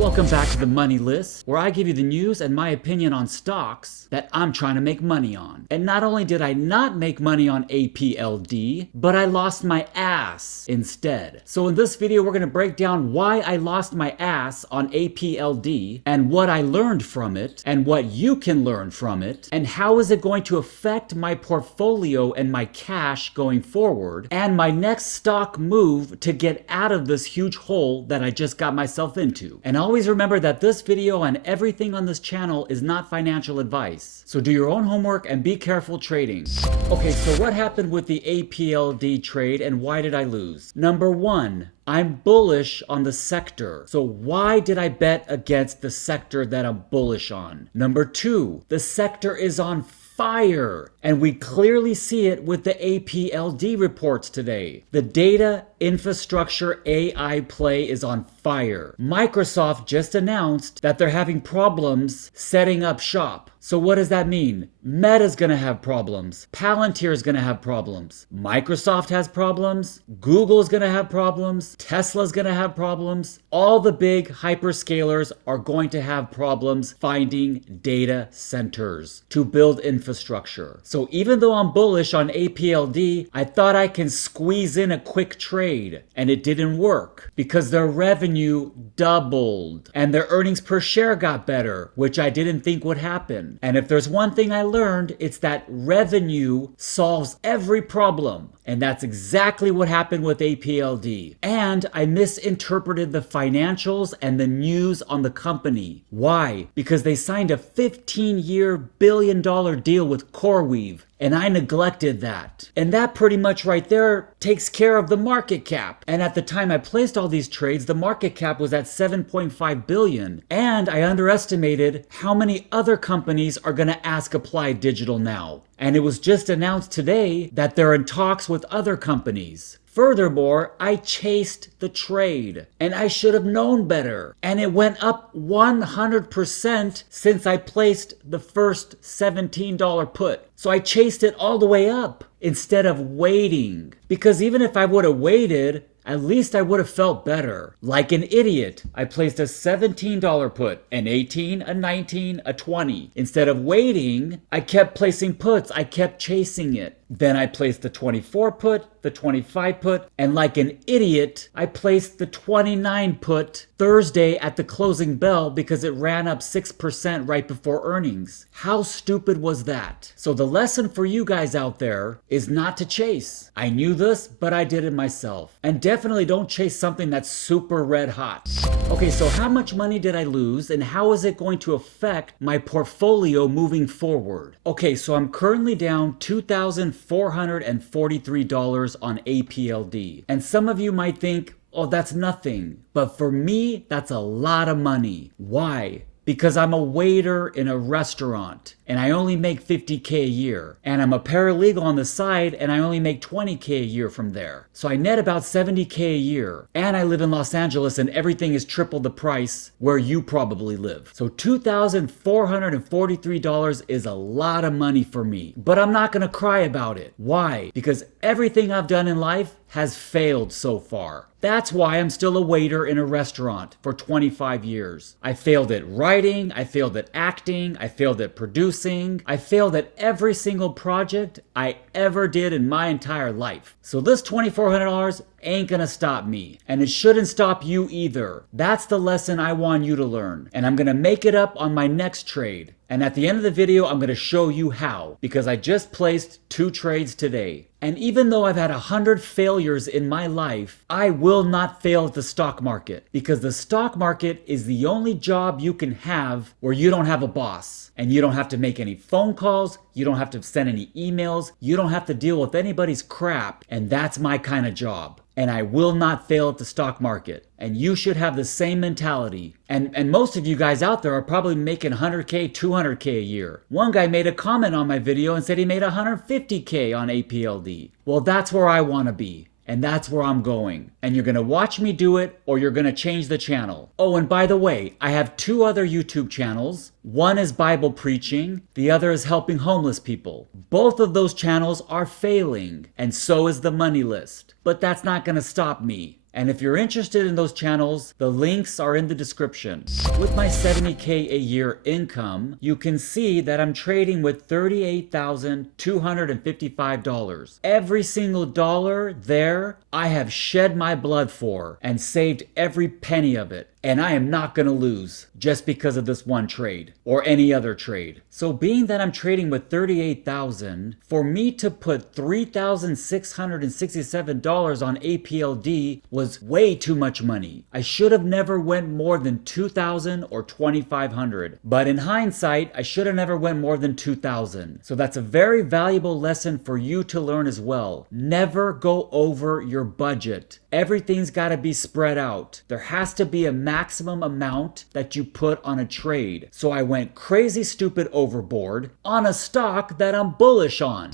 Welcome back to the Money List, where I give you the news and my opinion on stocks that I'm trying to make money on. And not only did I not make money on APLD, but I lost my ass instead. So in this video, we're going to break down why I lost my ass on APLD and what I learned from it and what you can learn from it and how is it going to affect my portfolio and my cash going forward and my next stock move to get out of this huge hole that I just got myself into. And always remember that this video and everything on this channel is not financial advice. So do your own homework and be careful trading. Okay, so what happened with the APLD trade and why did I lose? Number one, I'm bullish on the sector. So why did I bet against the sector that I'm bullish on? Number two, the sector is on fire. And we clearly see it with the APLD reports today. The data infrastructure AI play is on fire. Microsoft just announced that they're having problems setting up shop. So what does that mean? Meta's gonna have problems. Palantir's gonna have problems. Microsoft has problems. Google's gonna have problems. Tesla's gonna have problems. All the big hyperscalers are going to have problems finding data centers to build infrastructure. So even though I'm bullish on APLD, I thought I can squeeze in a quick trade, and it didn't work because their revenue doubled and their earnings per share got better, which I didn't think would happen. And if there's one thing I learned, it's that revenue solves every problem. And that's exactly what happened with APLD. And I misinterpreted the financials and the news on the company. Why? Because they signed a 15-year billion-dollar deal with CoreWeave. And I neglected that. And that pretty much right there takes care of the market cap. And at the time I placed all these trades, the market cap was at 7.5 billion. And I underestimated how many other companies are going to ask Applied Digital now. And it was just announced today that they're in talks with other companies. Furthermore, I chased the trade and I should have known better. And it went up 100% since I placed the first $17 put. So I chased it all the way up instead of waiting. Because even if I would have waited, at least I would have felt better. Like an idiot, I placed a $17 put, an 18, a 19, a 20. Instead of waiting, I kept placing puts. I kept chasing it. Then I placed the 24 put, the 25 put, and like an idiot, I placed the 29 put Thursday at the closing bell because it ran up 6% right before earnings. How stupid was that? So the lesson for you guys out there is not to chase. I knew this, but I did it myself. And definitely don't chase something that's super red hot. Okay, so how much money did I lose and how is it going to affect my portfolio moving forward? Okay, so I'm currently down $2,443 on APLD. And some of you might think, oh, that's nothing. But for me, that's a lot of money. Why? Because I'm a waiter in a restaurant and I only make $50K a year. And I'm a paralegal on the side and I only make $20K a year from there. So I net about $70K a year. And I live in Los Angeles and everything is triple the price where you probably live. So $2,443 is a lot of money for me. But I'm not gonna cry about it. Why? Because everything I've done in life has failed so far. That's why I'm still a waiter in a restaurant for 25 years. I failed at writing, I failed at acting, I failed at producing, I failed at every single project I ever did in my entire life. So this $2,400 ain't gonna stop me. And it shouldn't stop you either. That's the lesson I want you to learn. And I'm gonna make it up on my next trade. And at the end of the video, I'm gonna show you how, because I just placed 2 trades today. And even though I've had 100 failures in my life, I will not fail at the stock market because the stock market is the only job you can have where you don't have a boss and you don't have to make any phone calls, you don't have to send any emails, you don't have to deal with anybody's crap, and that's my kind of job. And I will not fail at the stock market. And you should have the same mentality. And most of you guys out there are probably making 100K, 200K a year. One guy made a comment on my video and said he made 150K on APLD. Well, that's where I want to be. And that's where I'm going. And you're going to watch me do it or you're going to change the channel. Oh, and by the way, I have 2 other YouTube channels. One is Bible preaching. The other is helping homeless people. Both of those channels are failing. And so is the Money List. But that's not going to stop me. And if you're interested in those channels, the links are in the description. With my $70K a year income, you can see that I'm trading with $38,255. Every single dollar there, I have shed my blood for and saved every penny of it. And I am not going to lose just because of this one trade or any other trade. So being that I'm trading with $38,000, for me to put $3,667 on APLD was way too much money. I should have never went more than $2,000 or $2,500. But in hindsight, I should have never went more than $2,000. So that's a very valuable lesson for you to learn as well. Never go over your budget. Everything's got to be spread out. There has to be a maximum amount that you put on a trade. So I went crazy stupid overboard on a stock that I'm bullish on.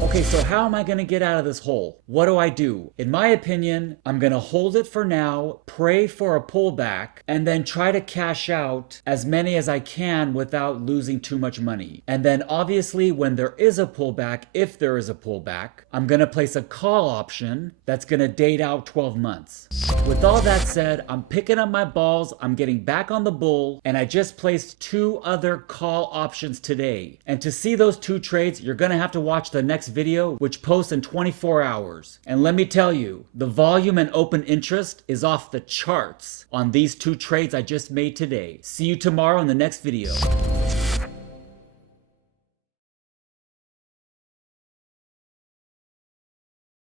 Okay, so how am I going to get out of this hole? What do I do? In my opinion, I'm going to hold it for now, pray for a pullback, and then try to cash out as many as I can without losing too much money. And then obviously when there is a pullback, if there is a pullback, I'm going to place a call option that's going to date out 12 months. With all that said, I'm picking up my balls, I'm getting back on the bull, and I just placed 2 other call options today. And to see those 2 trades, you're going to have to watch the next video, which posts in 24 hours. And let me tell you, the volume and open interest is off the charts on these 2 trades I just made today. See you tomorrow in the next video.